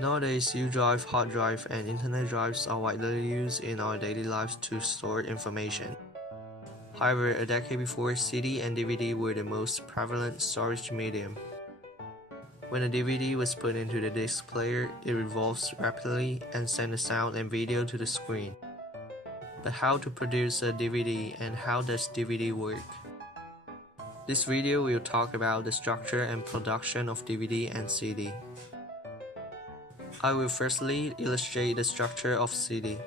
Nowadays, U-drive, hard drive, and internet drives are widely used in our daily lives to store information. However, a decade before, CD and DVD were the most prevalent storage medium. When a DVD was put into the disc player, it revolves rapidly and sends the sound and video to the screen. But how to produce a DVD and how does DVD work? This video will talk about the structure and production of DVD and CD. I will firstly illustrate the structure of CD.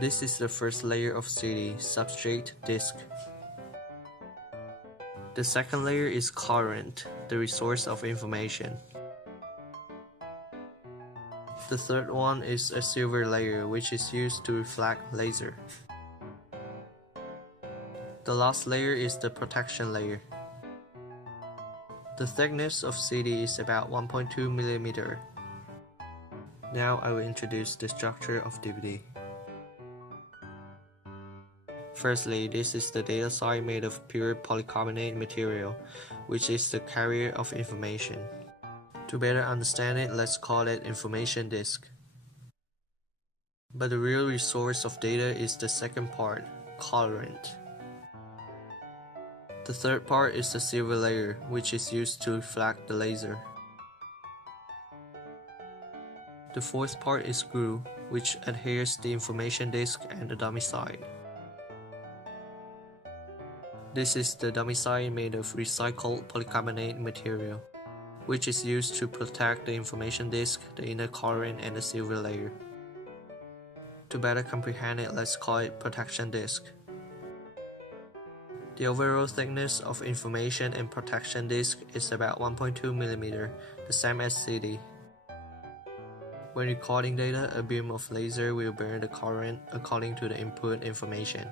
This is the first layer of CD, substrate disk. The second layer is current, the resource of information. The third one is a silver layer, which is used to reflect laser. The last layer is the protection layer. The thickness of CD is about 1.2 mm. Now I will introduce the structure of DVD. Firstly, this is the data site made of pure polycarbonate material, which is the carrier of information. To better understand it, let's call it information disk. But the real resource of data is the second part, current. The third part is the silver layer, which is used to reflect the laser. The fourth part is glue, which adheres the information disk and the dummy side. This is the dummy side made of recycled polycarbonate material, which is used to protect the information disk, the inner current, and the silver layer. To better comprehend it, let's call it protection disk. The overall thickness of information and protection disk is about 1.2 mm, the same as CD. When recording data, a beam of laser will burn the current according to the input information.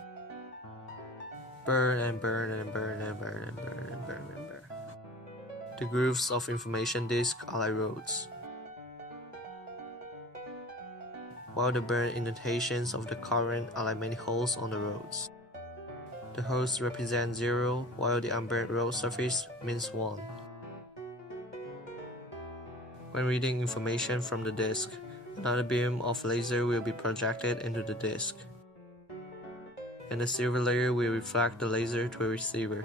Burn and burn and burn and burn and burn and burn and burn. The grooves of information disk are like roads, while the burn indentations of the current are like many holes on the roads. The holes represent 0, while the unburned road surface means 1. When reading information from the disk, another beam of laser will be projected into the disk, and the silver layer will reflect the laser to a receiver.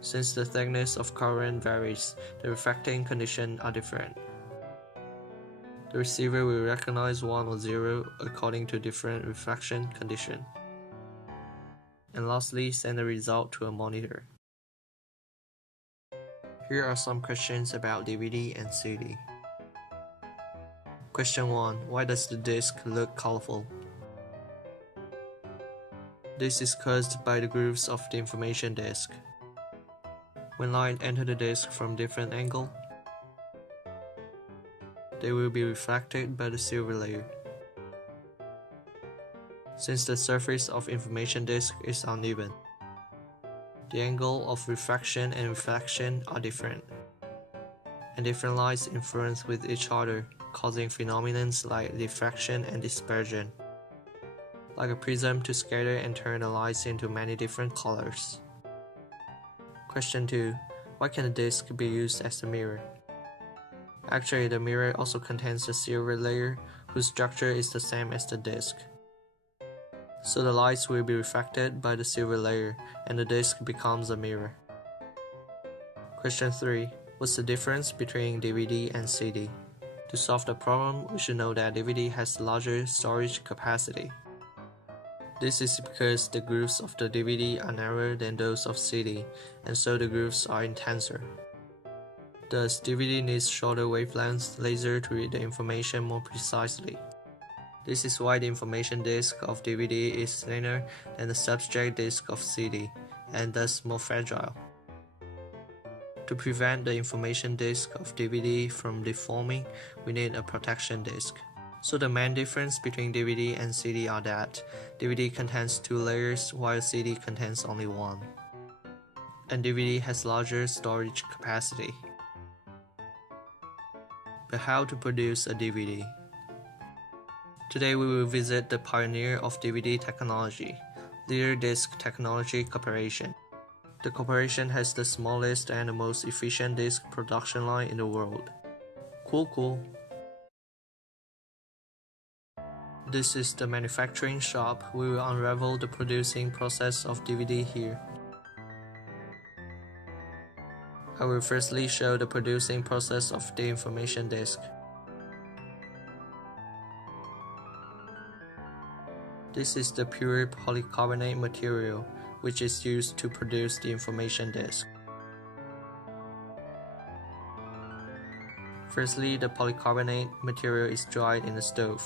Since the thickness of current varies, the refracting conditions are different. The receiver will recognize 1 or 0 according to different refraction conditions. And lastly, send the result to a monitor. Here are some questions about DVD and CD. Question 1. Why does the disc look colorful? This is caused by the grooves of the information disk. When light enters the disk from different angles, they will be reflected by the silver layer. Since the surface of information disk is uneven, the angle of refraction and reflection are different, and different lights influence with each other, causing phenomena like diffraction and dispersion, like a prism to scatter and turn the lights into many different colors. Question 2. Why can a disk be used as a mirror? Actually, the mirror also contains a silver layer whose structure is the same as the disk. So the lights will be reflected by the silver layer and the disk becomes a mirror. Question 3. What's the difference between DVD and CD? To solve the problem, we should know that DVD has larger storage capacity. This is because the grooves of the DVD are narrower than those of CD, and so the grooves are intenser. Thus, DVD needs shorter wavelength laser to read the information more precisely. This is why the information disk of DVD is thinner than the substrate disk of CD, and thus more fragile. To prevent the information disk of DVD from deforming, we need a protection disk. So the main difference between DVD and CD are that DVD contains 2 layers while CD contains only 1. And DVD has larger storage capacity. But how to produce a DVD? Today we will visit the pioneer of DVD technology, Leader Disk Technology Corporation. The corporation has the smallest and the most efficient disk production line in the world. Cool. This is the manufacturing shop. We will unravel the producing process of DVD here. I will firstly show the producing process of the information disk. This is the pure polycarbonate material, which is used to produce the information disk. Firstly, the polycarbonate material is dried in the stove.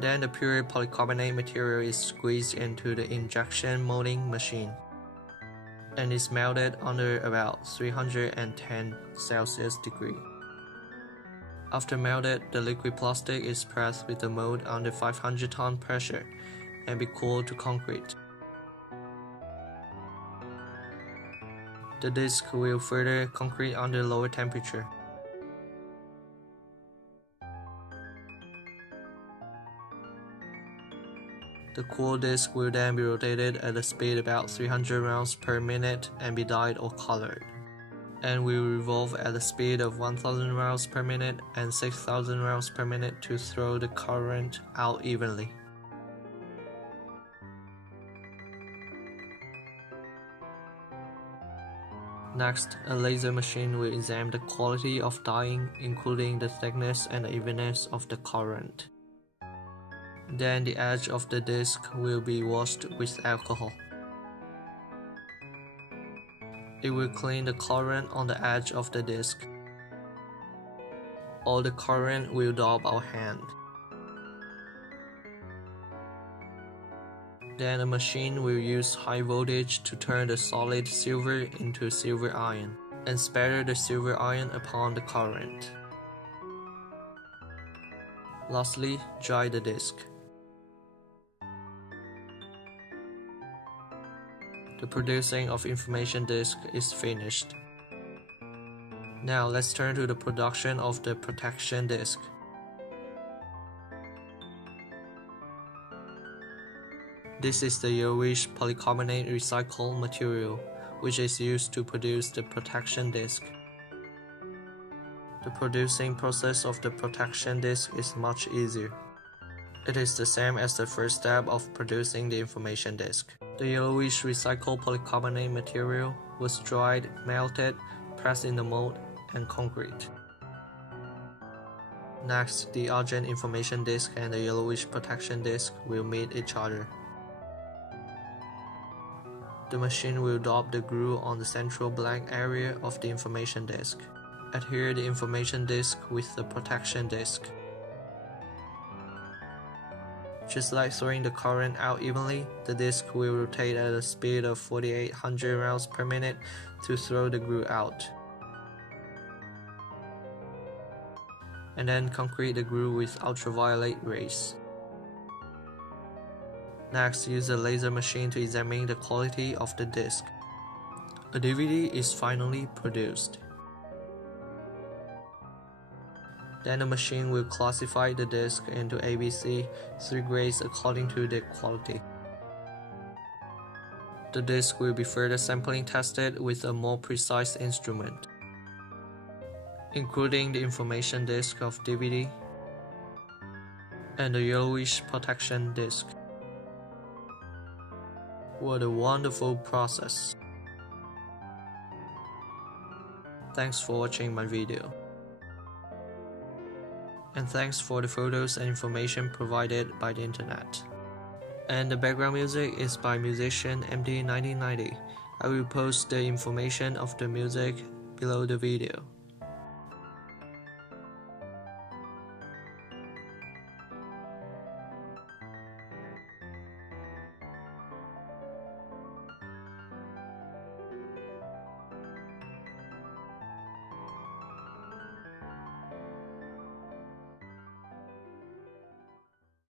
Then the pure polycarbonate material is squeezed into the injection molding machine and is melted under about 310 Celsius degree. After melted, the liquid plastic is pressed with the mold under 500 ton pressure and be cooled to concrete. The disk will further concrete under lower temperature. The cool disk will then be rotated at a speed about 300 rounds per minute and be dyed or colored, and will revolve at a speed of 1000 rounds per minute and 6000 rounds per minute to throw the current out evenly. Next, a laser machine will examine the quality of dyeing, including the thickness and evenness of the current. Then the edge of the disk will be washed with alcohol. It will clean the current on the edge of the disk. All the current will daub our hand. Then a machine will use high voltage to turn the solid silver into silver iron and spatter the silver iron upon the current. Lastly, dry the disk. The producing of information disk is finished. Now let's turn to the production of the protection disk. This is the yellowish polycarbonate recycled material, which is used to produce the protection disk. The producing process of the protection disk is much easier. It is the same as the first step of producing the information disk. The yellowish recycled polycarbonate material was dried, melted, pressed in the mold, and concrete. Next, the argent information disk and the yellowish protection disk will meet each other. The machine will daub the glue on the central blank area of the information disk. Adhere the information disk with the protection disk. Just like throwing the current out evenly, the disk will rotate at a speed of 4800 rounds per minute to throw the glue out. And then concrete the glue with ultraviolet rays. Next, use a laser machine to examine the quality of the disk. A DVD is finally produced. Then the machine will classify the disk into ABC 3 grades according to their quality. The disk will be further sampling tested with a more precise instrument, including the information disk of DVD and the yellowish protection disk. What a wonderful process! Thanks for watching my video. And thanks for the photos and information provided by the internet. And the background music is by musician MD1990. I will post the information of the music below the video.